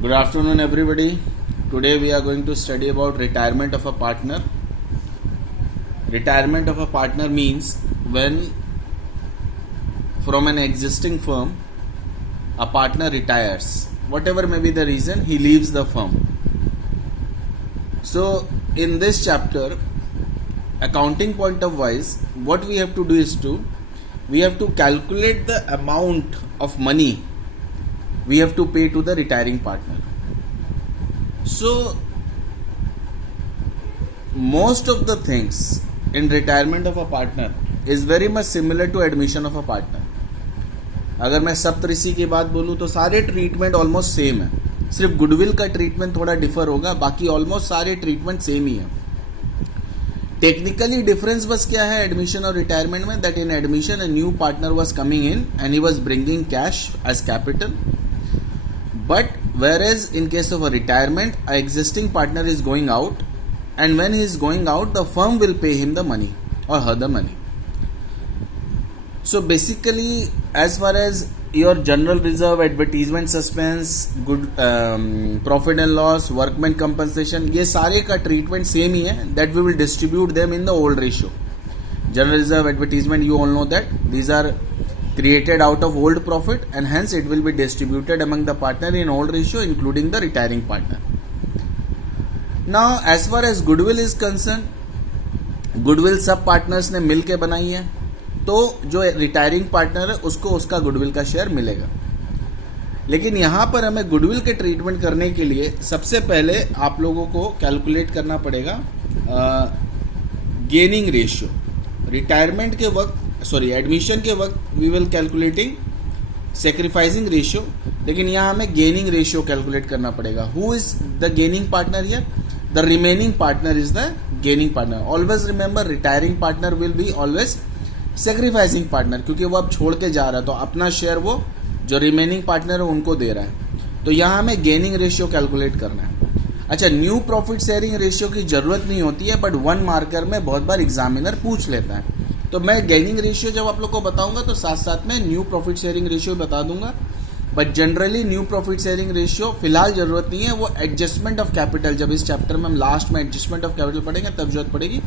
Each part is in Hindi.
Good afternoon, everybody. Today we are going to study about retirement of a partner. Retirement of a partner means when from an existing firm a partner retires. Whatever may be the reason, he leaves the firm. So, in this chapter, accounting point of wise, what we have to do is we have to calculate the amount of money we have to pay to the retiring partner. So, most of the things in retirement of a partner is very much similar to admission of a partner. अगर मैं सप्तऋषि की बात बोलूँ तो सारे ट्रीटमेंट ऑलमोस्ट सेम है, सिर्फ गुडविल का ट्रीटमेंट थोड़ा डिफर होगा, बाकी ऑलमोस्ट सारे ट्रीटमेंट सेम ही है. टेक्निकली डिफरेंस बस क्या है एडमिशन और रिटायरमेंट में, that in admission a new partner was coming in and he was bringing cash as capital, but whereas in case of a retirement a existing partner is going out, and when he is going out the firm will pay him the money or her the money. So basically as far as your general reserve, advertisement suspense, good profit and loss, workman compensation, ये सारे का treatment same ही है, that we will distribute them in the old ratio. General reserve, advertisement, you all know that these are created out of old profit and hence it will be distributed among the partner in old ratio including the retiring partner. Now as far as goodwill is concerned, goodwill सब partners ने मिल के बनाई है, तो जो रिटायरिंग पार्टनर है उसको उसका गुडविल का शेयर मिलेगा. लेकिन यहाँ पर हमें गुडविल के ट्रीटमेंट करने के लिए सबसे पहले आप लोगों को कैलकुलेट करना पड़ेगा गेनिंग रेशियो. रिटायरमेंट के वक्त एडमिशन के वक्त we will calculating sacrificing ratio, लेकिन यहाँ हमें गेनिंग रेशियो कैलकुलेट करना पड़ेगा. Who is the gaining partner here? The remaining partner is the gaining partner. Always remember retiring partner will be always sacrificing partner, क्योंकि वो अब छोड़ के जा रहा है तो अपना शेयर वो जो रिमेनिंग पार्टनर है उनको दे रहा है. तो यहाँ हमें गेनिंग रेशियो कैलकुलेट करना है. अच्छा, न्यू प्रॉफिट शेयरिंग रेशियो की जरूरत नहीं होती है, बट वन मार्कर में बहुत बार एग्जामिनर पूछ लेता है, तो मैं गेनिंग रेशियो जब आप लोग को बताऊंगा तो साथ साथ में न्यू प्रॉफिट शेयरिंग रेशियो बता दूंगा. But generally new profit sharing ratio फिलहाल जरूरत नहीं है, वो एडजस्टमेंट ऑफ कैपिटल, जब इस चैप्टर में हम लास्ट में एडजस्टमेंट ऑफ कैपिटल पढ़ेंगे तब जरूरत पड़ेगी.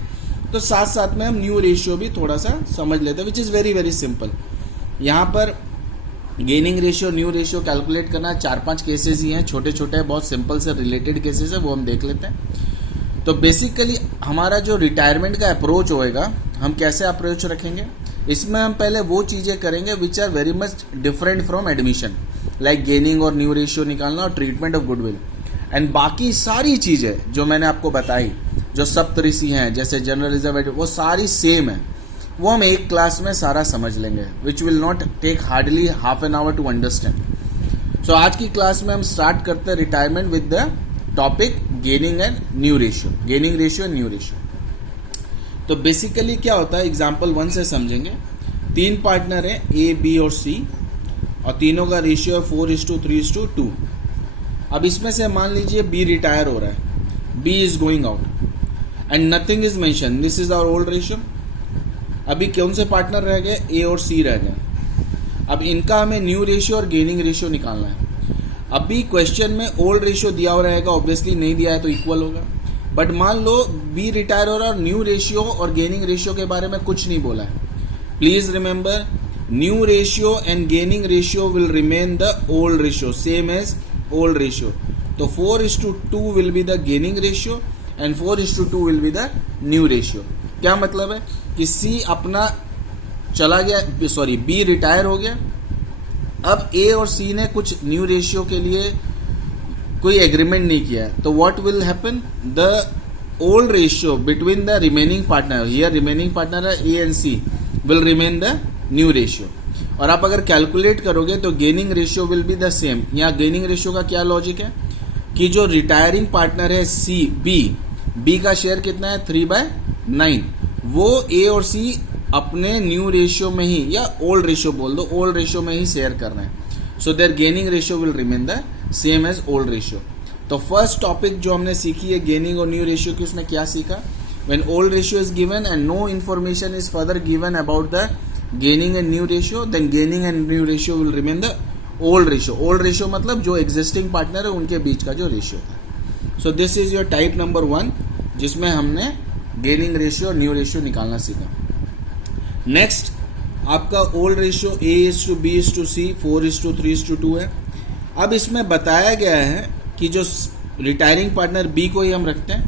तो साथ साथ में हम न्यू रेशियो भी थोड़ा सा समझ लेते हैं, which is very very simple. यहाँ पर gaining ratio new ratio calculate करना 4-5 केसेस ही हैं, छोटे छोटे बहुत सिंपल से रिलेटेड केसेस है, वो हम देख लेते हैं. तो बेसिकली हमारा जो रिटायरमेंट का अप्रोच होएगा, हम कैसे अप्रोच रखेंगे, इसमें हम पहले वो चीज़ें करेंगे which are very much different from admission, like gaining और न्यू रेशियो निकालना और ट्रीटमेंट ऑफ गुडविल. एंड बाकी सारी चीज़ें जो मैंने आपको बताई, जो सप्तऋषि हैं जैसे जनरल रिजर्व, वो सारी सेम है, वो हम एक क्लास में सारा समझ लेंगे, which will not take hardly half an hour to understand. So आज की क्लास में हम स्टार्ट करते हैं retirement with the topic gaining and new ratio, gaining ratio and new ratio. तो बेसिकली क्या होता है, एग्जाम्पल 1 से समझेंगे. 3 पार्टनर हैं ए, बी और सी, और तीनों का रेशियो है 4:3:2. अब इसमें से मान लीजिए बी रिटायर हो रहा है, B is going out and nothing is mention, this is our old ratio. अभी कौन से पार्टनर रह गए? ए और सी रह गए. अब इनका हमें न्यू रेशियो और गेनिंग रेशियो निकालना है. अभी क्वेश्चन में ओल्ड रेशियो दिया हुआ रहेगा, ऑब्वियसली नहीं दिया है तो इक्वल होगा. बट मान लो बी रिटायर हो रहा है और न्यू रेशियो और गेनिंग रेशियो के बारे में कुछ नहीं बोला है. Please remember, new ratio and gaining ratio will remain the old ratio, same as old ratio. तो 4:2 will be the gaining ratio and 4:2 will be the new ratio. क्या मतलब है कि सी अपना चला गया, बी रिटायर हो गया, अब ए और सी ने कुछ न्यू रेशियो के लिए कोई एग्रीमेंट नहीं किया है, तो what will happen, the old ratio between the remaining partner, here remaining partner है A and C, will remain the new ratio. और आप अगर कैलकुलेट करोगे तो gaining ratio will be the same. यहाँ गेनिंग रेशियो का क्या लॉजिक है कि जो रिटायरिंग पार्टनर है सी, बी का शेयर कितना है 3/9, वो ए और सी अपने न्यू रेशियो में ही, या ओल्ड रेशियो बोल दो, ओल्ड रेशियो में ही शेयर कर रहे हैं. So their gaining ratio will remain the same as old ratio. तो फर्स्ट टॉपिक जो हमने सीखी है गेनिंग और न्यू रेशियो की, उसने क्या सीखा, when old ratio is given and no information is further given about the gaining and new ratio, then gaining and new ratio will remain the old ratio मतलब जो एग्जिस्टिंग पार्टनर है उनके बीच का जो रेशियो था। सो this is your type number 1, जिसमें हमने गेनिंग रेशियो और न्यू रेशियो निकालना सीखा। नेक्स्ट आपका ओल्ड रेशियो A/B/C 4:3:2 है। अब इसमें बताया गया है कि जो रिटायरिंग पार्टनर B को ही हम रखते हैं,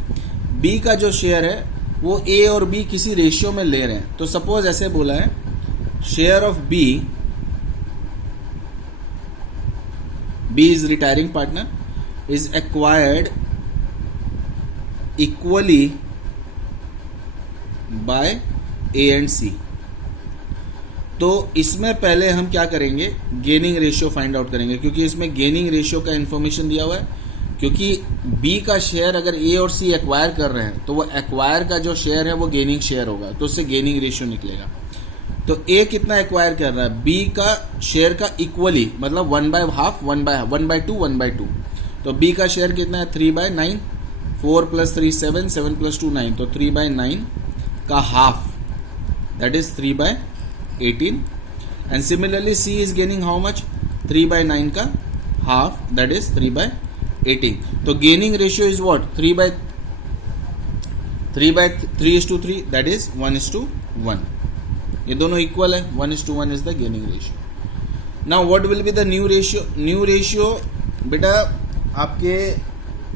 B का जो शेयर है वो A और B किसी रेशियो में ले रहे हैं। तो सपोज ऐसे बोला है, share of B is retiring partner, is acquired equally by A and C। तो इसमें पहले हम क्या करेंगे, गेनिंग रेशियो फाइंड आउट करेंगे, क्योंकि इसमें गेनिंग रेशियो का इंफॉर्मेशन दिया हुआ है। क्योंकि B का शेयर अगर A और C एक्वायर कर रहे हैं तो वो एक्वायर का जो शेयर है वो गेनिंग शेयर होगा, तो उससे गेनिंग रेशियो निकलेगा। तो A कितना एक्वायर कर रहा है, B का शेयर का इक्वली, मतलब 1/2, 1/2, 1/2। तो B का शेयर कितना है 3/9, 4 + 3 7, 7 + 2 9, तो 3/9 का half, that is 3/18। And similarly C is gaining how much, 3/9 का हाफ, दैट इज 3/18। तो gaining ratio is what, 3/3:3, that is 1:1। ये दोनों इक्वल है, 1:1 is the gaining ratio. Now what will be the new ratio. New ratio बेटा आपके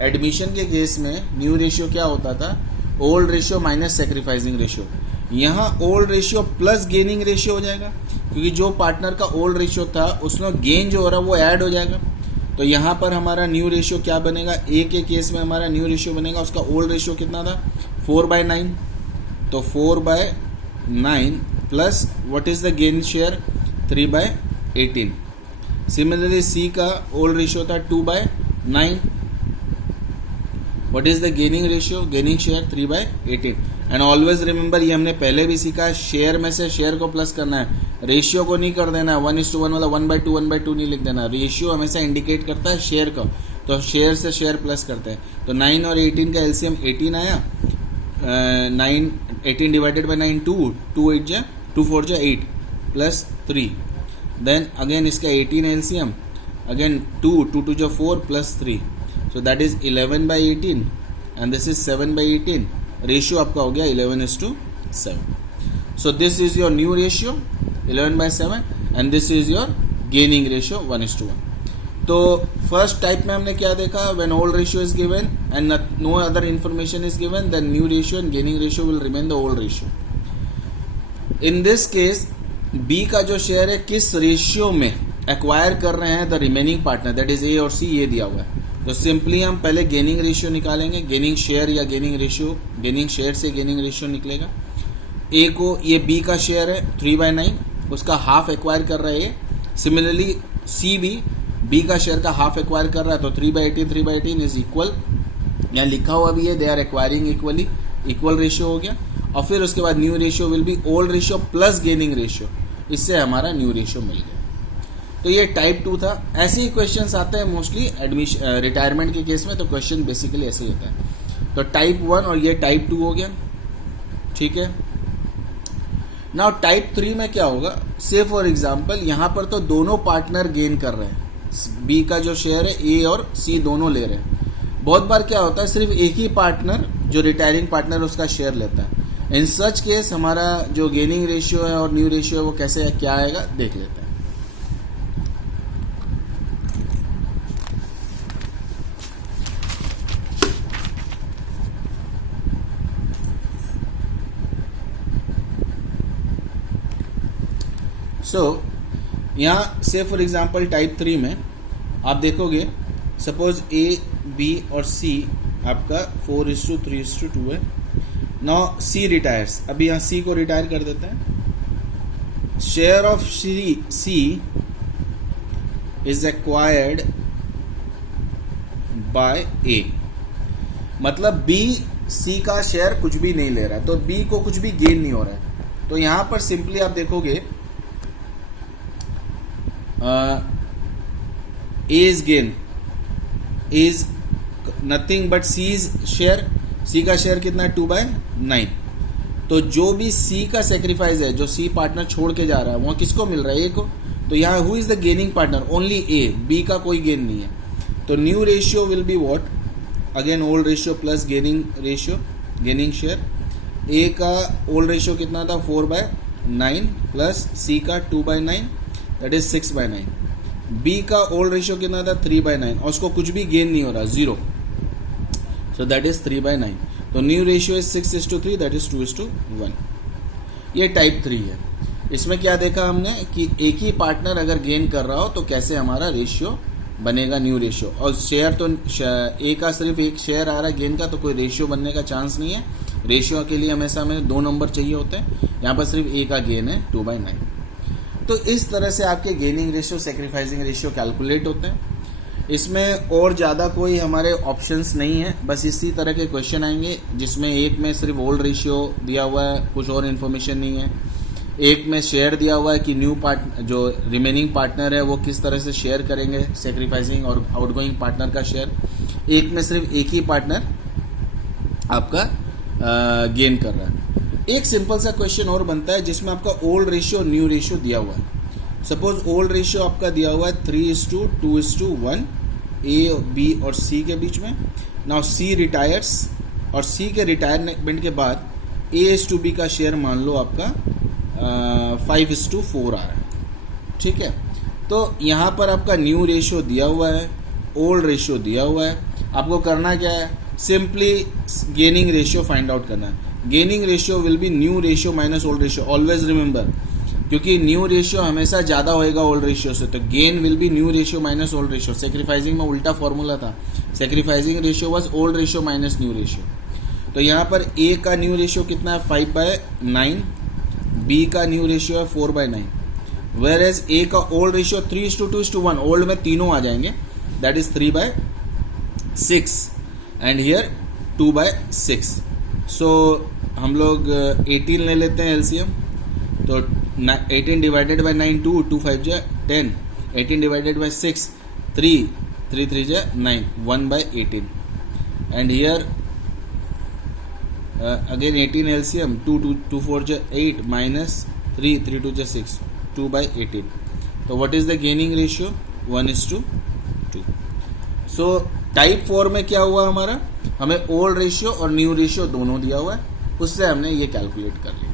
एडमिशन के केस में न्यू रेशियो क्या होता था, old ratio minus sacrificing ratio. यहाँ old ratio plus gaining ratio हो जाएगा, क्योंकि जो पार्टनर का ओल्ड रेशियो था उसमें गेन जो हो रहा है वो ऐड हो जाएगा। तो यहाँ पर हमारा न्यू रेशियो क्या बनेगा, ए के केस में हमारा न्यू रेशियो बनेगा, उसका ओल्ड रेशियो कितना था 4/9, तो 4/9 plus what is the gain share 3/18। Similarly C का ओल्ड रेशियो था 2/9, what is the gaining ratio, gaining share 3/18। And always remember, ये हमने पहले भी सीखा है, शेयर में से शेयर को प्लस करना है, रेशियो को नहीं कर देना है। 1:1 मतलब 1/2 1/2 नहीं लिख देना। रेशियो हमेशा इंडिकेट करता है शेयर का, तो शेयर से शेयर प्लस करते हैं। तो 9 और 18 का एलसीएम 18 आया, 9 18 डिवाइडेड बाई 9 2 8 जा 2 4 जा 8 प्लस 3, देन अगेन इसका 18 एलसीएम, अगेन 2 2 जा 4 plus 3, so that is 11/18 and this is 7/18। Ratio आपका हो गया 11:7। So this is your new ratio 11/7 and this is your gaining ratio 1:1। तो फर्स्ट टाइप में हमने क्या देखा, when old ratio is given and no other information is given, then new ratio and gaining ratio will remain the old ratio. In this case B का जो शेयर है किस रेशियो में एक्वायर कर रहे हैं the remaining partner, that is a और सी, ये दिया हुआ है। तो सिंपली हम पहले गेनिंग रेशियो निकालेंगे, गेनिंग शेयर या गेनिंग रेशियो, गेनिंग शेयर से गेनिंग रेशियो निकलेगा। ए को, ये बी का शेयर है 3/9, उसका हाफ एक्वायर कर रहा है ये। सिमिलरली सी भी बी का शेयर का हाफ एक्वायर कर रहा है, तो 3/18 इज इक्वल, यहाँ लिखा हुआ भी है they are acquiring equally, equal ratio हो गया। और फिर उसके बाद new ratio will be old ratio plus gaining ratio, इससे हमारा न्यू रेशियो मिल गया। तो ये टाइप 2 था। ऐसे ही क्वेश्चंस आते हैं मोस्टली एडमिशन रिटायरमेंट के केस में, तो क्वेश्चन बेसिकली ऐसे ही होता है। तो टाइप 1 और ये टाइप 2 हो गया, ठीक है। नाउ टाइप 3 में क्या होगा, से फॉर एग्जांपल यहाँ पर तो दोनों पार्टनर गेन कर रहे हैं, बी का जो शेयर है ए और सी दोनों ले रहे हैं। बहुत बार क्या होता है सिर्फ एक ही पार्टनर जो रिटायरिंग पार्टनर उसका शेयर लेता है। इन सच केस हमारा जो गेनिंग रेशियो है और न्यू रेशियो है वो कैसे क्या आएगा देख लेते हैं। सो यहाँ से फॉर एग्जांपल टाइप 3 में आप देखोगे, सपोज ए बी और सी आपका 4:3:2 है। नाउ सी रिटायर्स, अभी यहाँ सी को रिटायर कर देते हैं। Share of C is acquired by A, मतलब बी सी का शेयर कुछ भी नहीं ले रहा है, तो बी को कुछ भी गेन नहीं हो रहा है। तो यहाँ पर सिंपली आप देखोगे A's gain is nothing but C's share, C का शेयर कितना है 2/9। तो जो भी C का सेक्रीफाइस है, जो C पार्टनर छोड़ के जा रहा है, वहाँ किसको मिल रहा है, A को। तो यहाँ who is the gaining partner, only A, B का कोई गेन नहीं है। तो new ratio will be what, again old ratio plus gaining ratio, gaining share. A का ओल्ड रेशियो कितना था 4/9 प्लस सी का 2/9 दैट इज 6/9। बी का ओल्ड रेशियो कितना था 3/9 और उसको कुछ भी गेन नहीं हो रहा, 0, सो दैट इज 3/9। तो new ratio is 6:3 that is 2:1। ये टाइप 3 है। इसमें क्या देखा हमने कि एक ही पार्टनर अगर गेन कर रहा हो तो कैसे हमारा रेशियो बनेगा, न्यू रेशियो। और शेयर तो ए का सिर्फ एक शेयर आ रहा है गेन का, तो कोई रेशियो बनने का चांस नहीं है। रेशियो के लिए हमेशा हमें 2 नंबर चाहिए होते हैं, यहाँ पर सिर्फ ए का गेन है 2/9। तो इस तरह से आपके gaining ratio, sacrificing ratio calculate होते हैं। इसमें और ज़्यादा कोई हमारे ऑप्शंस नहीं है, बस इसी तरह के क्वेश्चन आएंगे जिसमें एक में सिर्फ ओल्ड रेशियो दिया हुआ है, कुछ और इन्फॉर्मेशन नहीं है। एक में शेयर दिया हुआ है कि न्यू जो रिमेनिंग पार्टनर है वो किस तरह से शेयर करेंगे, सेक्रीफाइसिंग और आउटगोइंग पार्टनर का शेयर। एक में सिर्फ एक ही पार्टनर आपका गेन कर रहा है। एक सिंपल सा क्वेश्चन और बनता है जिसमें आपका ओल्ड रेशियो और न्यू रेशियो दिया हुआ है। सपोज ओल्ड रेशियो आपका दिया हुआ है 3:2:1 ए, बी और सी के बीच में। नाउ सी रिटायर्स और सी के रिटायरमेंट के बाद A/B का शेयर मान लो आपका 5:4 आ रहा है, ठीक है। तो यहाँ पर आपका न्यू रेशियो दिया हुआ है, ओल्ड रेशियो दिया हुआ है। आपको करना क्या है, simply gaining ratio find out करना है। Gaining ratio will B new ratio minus old ratio, always remember, क्योंकि न्यू रेशियो हमेशा ज़्यादा होएगा ओल्ड रेशियो से, तो gain will be new ratio minus old ratio. Sacrificing में उल्टा फॉर्मूला था, sacrificing ratio was old ratio minus new ratio. तो यहाँ पर ए का न्यू रेशियो कितना है 5/9, बी का न्यू रेशियो है 4/9, वेयर एज ए का ओल्ड रेशियो 3:2:1, ओल्ड में तीनों आ जाएंगे, दैट इज 3/6 एंड हियर 2/6। सो हम लोग 18 ले लेते हैं एलसीएम। तो 18 डिवाइडेड बाई 9 2 5 जा 10, 18 डिवाइडेड बाई 6 3 3 जा 9, 1/18 एंड हियर again 18 LCM 2 4 जा 8 minus 3 2 जा 6, 2/18। तो what is the gaining ratio, 1:2। So type 4 में क्या हुआ हमारा, हमें ओल्ड रेशियो और न्यू रेशियो दोनों दिया हुआ है, उससे हमने ये कैलकुलेट कर लिया।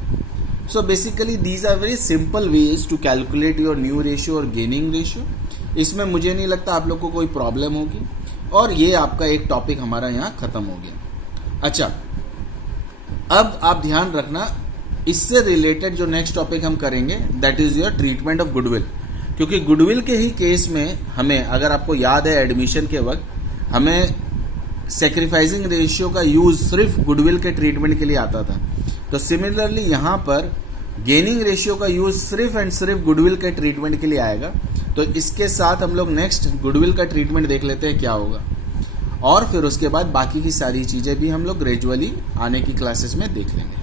So basically these are very simple ways to calculate your new ratio और गेनिंग रेशियो। इसमें मुझे नहीं लगता आप लोग को कोई प्रॉब्लम होगी, और ये आपका एक टॉपिक हमारा यहाँ खत्म हो गया। अच्छा, अब आप ध्यान रखना, इससे रिलेटेड जो नेक्स्ट टॉपिक हम करेंगे that is your treatment of goodwill. क्योंकि गुडविल के ही केस में हमें, अगर आपको याद है एडमिशन के वक्त हमें सेक्रीफाइसिंग रेशियो का यूज सिर्फ गुडविल के ट्रीटमेंट के लिए आता था, तो सिमिलरली यहाँ पर गेनिंग रेशियो का यूज सिर्फ एंड सिर्फ गुडविल के ट्रीटमेंट के लिए आएगा। तो इसके साथ हम लोग नेक्स्ट गुडविल का ट्रीटमेंट देख लेते हैं क्या होगा, और फिर उसके बाद बाकी की सारी चीजें भी हम लोग ग्रेजुअली आने की क्लासेस में देख लेंगे।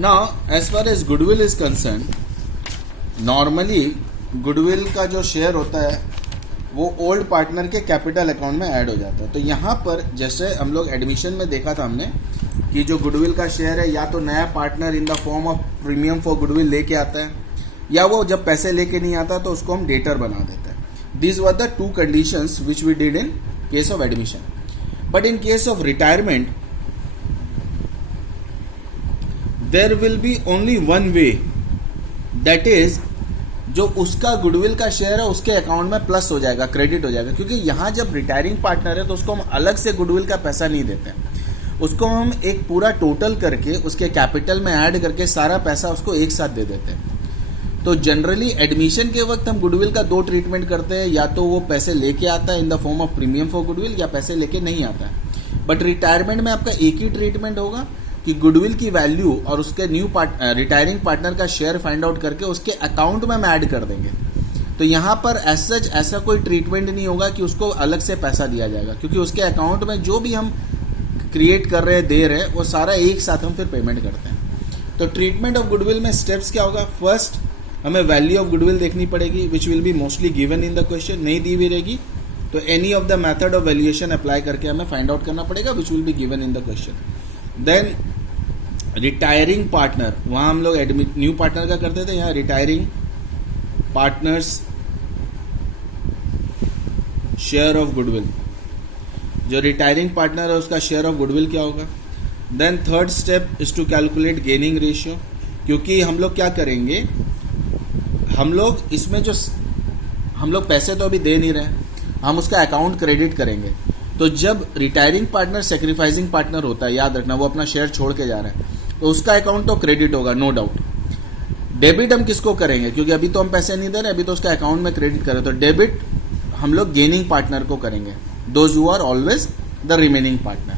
Now as far as goodwill is concern, normally goodwill का जो शेयर होता है वो ओल्ड पार्टनर के कैपिटल अकाउंट में ऐड हो जाता है। तो यहाँ पर जैसे हम लोग एडमिशन में देखा था हमने कि जो गुडविल का शेयर है या तो नया partner in the form of premium for goodwill लेके आता है, या वो जब पैसे लेके नहीं आता तो उसको हम डेटर बना देते हैं। These were the two conditions which we did in case of admission. But in case of retirement, there will be only one way, that is जो उसका गुडविल का शेयर है उसके अकाउंट में प्लस हो जाएगा, क्रेडिट हो जाएगा। क्योंकि यहाँ जब रिटायरिंग पार्टनर है तो उसको हम अलग से गुडविल का पैसा नहीं देते हैं, उसको हम एक पूरा टोटल करके उसके कैपिटल में ऐड करके सारा पैसा उसको एक साथ दे देते हैं। तो जनरली एडमिशन के वक्त हम गुडविल का 2 ट्रीटमेंट करते हैं, या तो वो पैसे लेके आता है in the form of premium for goodwill, या पैसे लेके नहीं आता है। बट रिटायरमेंट में आपका एक ही ट्रीटमेंट होगा कि गुडविल की वैल्यू और उसके न्यू रिटायरिंग पार्टनर का शेयर फाइंड आउट करके उसके अकाउंट में हम ऐड कर देंगे। तो यहाँ पर एज सच ऐसा कोई ट्रीटमेंट नहीं होगा कि उसको अलग से पैसा दिया जाएगा, क्योंकि उसके अकाउंट में जो भी हम क्रिएट कर रहे हैं, दे रहे हैं, वो सारा एक साथ हम फिर पेमेंट करते हैं। तो ट्रीटमेंट ऑफ गुडविल में स्टेप्स क्या होगा, फर्स्ट हमें वैल्यू ऑफ गुडविल देखनी पड़ेगी which will be mostly given in the question, नहीं दी हुई रहेगी तो any of the method of valuation apply करके हमें फाइंड आउट करना पड़ेगा which will be given in the question. Then retiring partner, वहाँ हम लोग न्यू पार्टनर का करते थे, यहाँ retiring partners share of goodwill, जो रिटायरिंग पार्टनर है उसका शेयर ऑफ गुडविल क्या होगा। Then third step is to calculate gaining ratio, क्योंकि हम लोग क्या करेंगे, हम लोग इसमें जो हम लोग पैसे तो अभी दे नहीं रहे, हम उसका अकाउंट क्रेडिट करेंगे। तो जब रिटायरिंग पार्टनर सेक्रीफाइसिंग पार्टनर होता है, याद रखना वो अपना शेयर छोड़ के जा रहा है, तो उसका अकाउंट तो क्रेडिट होगा, नो डाउट। डेबिट हम किसको करेंगे, क्योंकि अभी तो हम पैसे नहीं दे रहे, अभी तो उसका अकाउंट में क्रेडिट करें, तो डेबिट हम लोग गेनिंग पार्टनर को करेंगे, those who are always the remaining partner.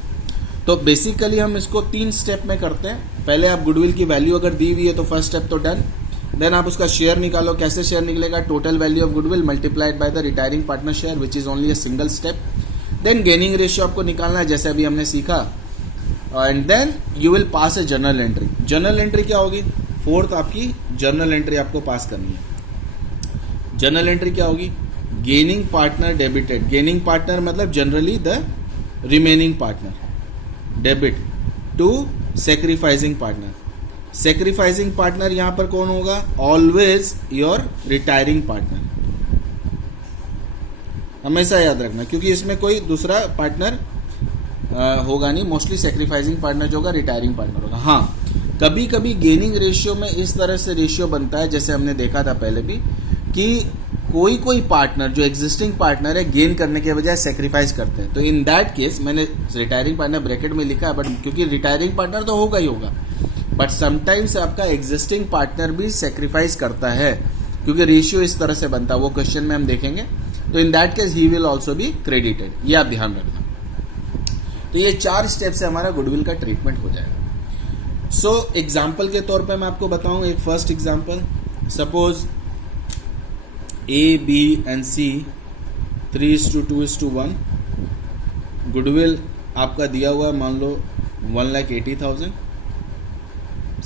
तो बेसिकली हम इसको 3 स्टेप में करते हैं। पहले आप गुडविल की वैल्यू अगर दी हुई है तो फर्स्ट स्टेप तो डन। देन आप उसका शेयर निकालो, कैसे शेयर निकलेगा, total value of goodwill multiplied by the retiring partner share which is only a single step. Then gaining ratio आपको निकालना है, जैसे अभी हमने सीखा, and then you will pass a journal entry. Journal entry क्या होगी, फोर्थ आपकी जर्नल एंट्री आपको पास करनी है। जर्नल एंट्री क्या होगी, gaining partner debited, gaining partner मतलब generally the remaining partner, debit to sacrificing partner. Sacrificing partner यहां पर कौन होगा, ऑलवेज योर रिटायरिंग पार्टनर, हमेशा याद रखना, क्योंकि इसमें कोई दूसरा पार्टनर होगा नहीं, मोस्टली सेक्रीफाइसिंग पार्टनर जो होगा रिटायरिंग पार्टनर होगा। हाँ, कभी कभी गेनिंग रेशियो में इस तरह से रेशियो बनता है, जैसे हमने देखा था पहले भी, कि कोई पार्टनर जो एग्जिस्टिंग पार्टनर है गेन करने के बजाय सेक्रीफाइस करते हैं। तो इन दैट केस मैंने रिटायरिंग पार्टनर ब्रैकेट में लिखा है, बट क्योंकि रिटायरिंग पार्टनर तो होगा ही होगा, बट समटाइम्स आपका एग्जिस्टिंग पार्टनर भी सेक्रीफाइस करता है, क्योंकि रेशियो इस तरह से बनता है, वो क्वेश्चन में हम देखेंगे। तो in that case he will also be credited, ये आप ध्यान रखना। तो ये 4 स्टेप से हमारा गुडविल का ट्रीटमेंट हो जाएगा। सो एग्जाम्पल के तौर पे मैं आपको बताऊं एक first example. Suppose A, B and C 3:2:1, goodwill आपका दिया हुआ है, मान लो 1,80,000,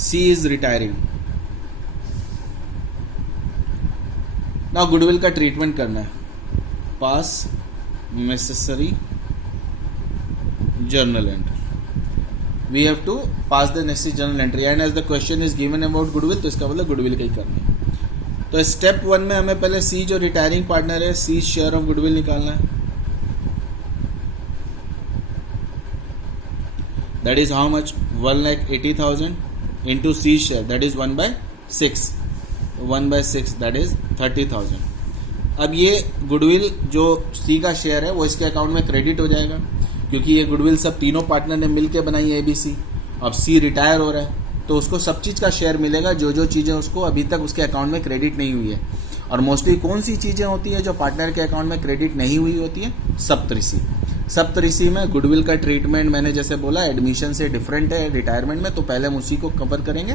C इज रिटायरिंग। ना गुडविल का ट्रीटमेंट करना है, pass necessary journal entry, we have to pass the necessary journal entry, and as the question is given about goodwill, तो इसका मतलब गुडविल का ही करना है। तो स्टेप 1 में हमें पहले C जो रिटायरिंग पार्टनर है, C शेयर ऑफ गुडविल निकालना है। That is how much, 1,80,000 into C share, that is 1/6, 1/6 that is 30,000। अब ये गुडविल जो C का शेयर है वो इसके अकाउंट में क्रेडिट हो जाएगा, क्योंकि ये गुडविल सब तीनों पार्टनर ने मिलकर बनाई है ABC। अब C रिटायर हो रहा है तो उसको सब चीज़ का शेयर मिलेगा, जो चीज़ें उसको अभी तक उसके अकाउंट में क्रेडिट नहीं हुई है। और मोस्टली कौन सी चीज़ें होती है जो पार्टनर के अकाउंट में क्रेडिट नहीं हुई होती है, सप्तऋषि। सप्तऋषि में गुडविल का ट्रीटमेंट मैंने जैसे बोला एडमिशन से डिफरेंट है रिटायरमेंट में, तो पहले हम उसी को कवर करेंगे,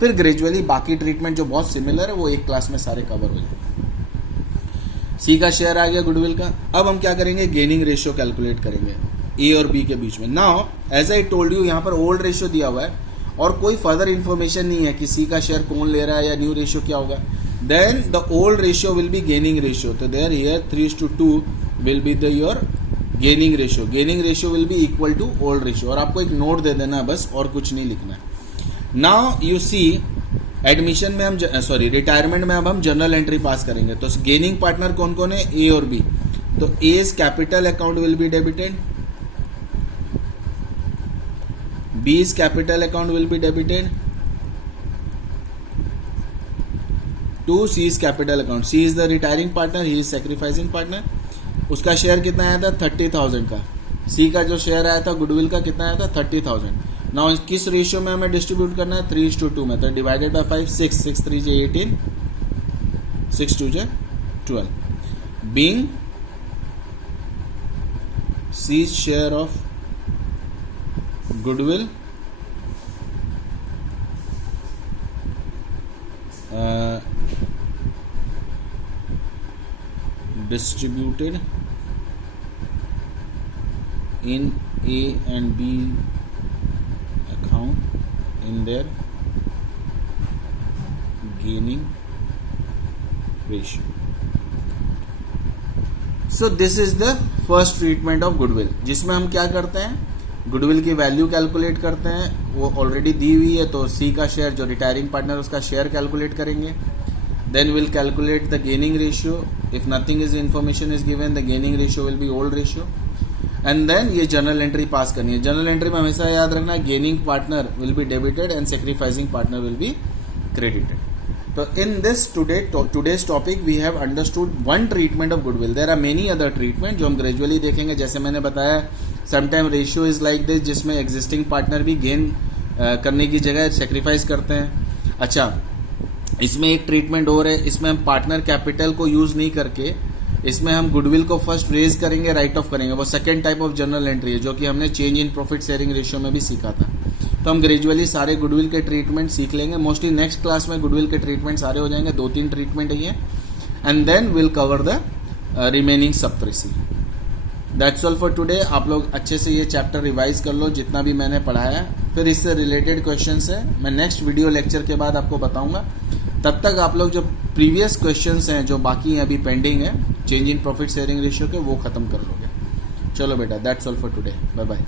फिर ग्रेजुअली बाकी ट्रीटमेंट जो बहुत सिमिलर है वो एक क्लास में सारे कवर हो जाएंगे। C का शेयर आ गया गुडविल का। अब हम क्या करेंगे, गेनिंग रेशियो कैलकुलेट करेंगे A और B के बीच में। Now as I told you, यहाँ पर ओल्ड रेशियो दिया हुआ है और कोई फर्दर इन्फॉर्मेशन नहीं है कि C का शेयर कौन ले रहा है या न्यू रेशियो क्या होगा। Then the old ratio will be gaining ratio, तो there here 3:2 will be the your gaining ratio. Gaining ratio will be equal to old ratio, और आपको एक नोट दे देना बस, और कुछ नहीं लिखना है। नाउ यू सी एडमिशन में हम रिटायरमेंट में अब हम जर्नल एंट्री पास करेंगे। तो गेनिंग पार्टनर कौन कौन है, A और B। तो A's capital account will be debited, B's capital account will be debited to C's capital account. C is the retiring partner, he is sacrificing partner. उसका शेयर कितना आया था, 30,000 का। C का जो शेयर आया था गुडविल का कितना आया था, 30,000। नाउ किस रेशियो में हमें डिस्ट्रीब्यूट करना है, 3:2 में। तो divided by 5, 6, 6 3 J 18, 6 2 J 12, being C's share of goodwill distributed in A and B account in their gaining ratio. So this is the first treatment of goodwill, जिसमें हम क्या करते हैं, गुडविल की वैल्यू कैलकुलेट करते हैं, वो ऑलरेडी दी हुई है, तो C का शेयर जो रिटायरिंग पार्टनर उसका शेयर कैलकुलेट करेंगे। then we'll calculate the gaining ratio. If nothing is information is given, the gaining ratio will be old ratio. And then ये journal entry पास करनी है. Journal entry में हमेशा याद रखना है gaining partner will be debited and sacrificing partner will be credited. So in this today's topic we have understood one treatment of goodwill. There are many other treatment जो हम gradually देखेंगे. जैसे मैंने बताया sometime ratio is like this जिसमें existing partner भी gain करने की जगह sacrifice करते हैं. अच्छा, इसमें एक ट्रीटमेंट और है. इसमें हम पार्टनर कैपिटल को यूज नहीं करके इसमें हम गुडविल को फर्स्ट रेज करेंगे, राइट ऑफ करेंगे. वो second type of journal entry है जो कि हमने change in profit sharing ratio में भी सीखा था. तो हम ग्रेजुअली सारे गुडविल के ट्रीटमेंट सीख लेंगे. मोस्टली नेक्स्ट क्लास में गुडविल के ट्रीटमेंट सारे हो जाएंगे. 2-3 ट्रीटमेंट ही है. And then will cover the remaining Saptarishi. That's all for today. आप लोग अच्छे से ये चैप्टर रिवाइज कर लो जितना भी मैंने पढ़ाया है. फिर इससे रिलेटेड क्वेश्चंस है मैं नेक्स्ट वीडियो लेक्चर के बाद आपको बताऊंगा. तब तक आप लोग जो प्रीवियस क्वेश्चंस हैं जो बाकी हैं अभी पेंडिंग है change in profit sharing ratio के, वो खत्म कर लोगे. चलो बेटा, that's all for today. Bye bye.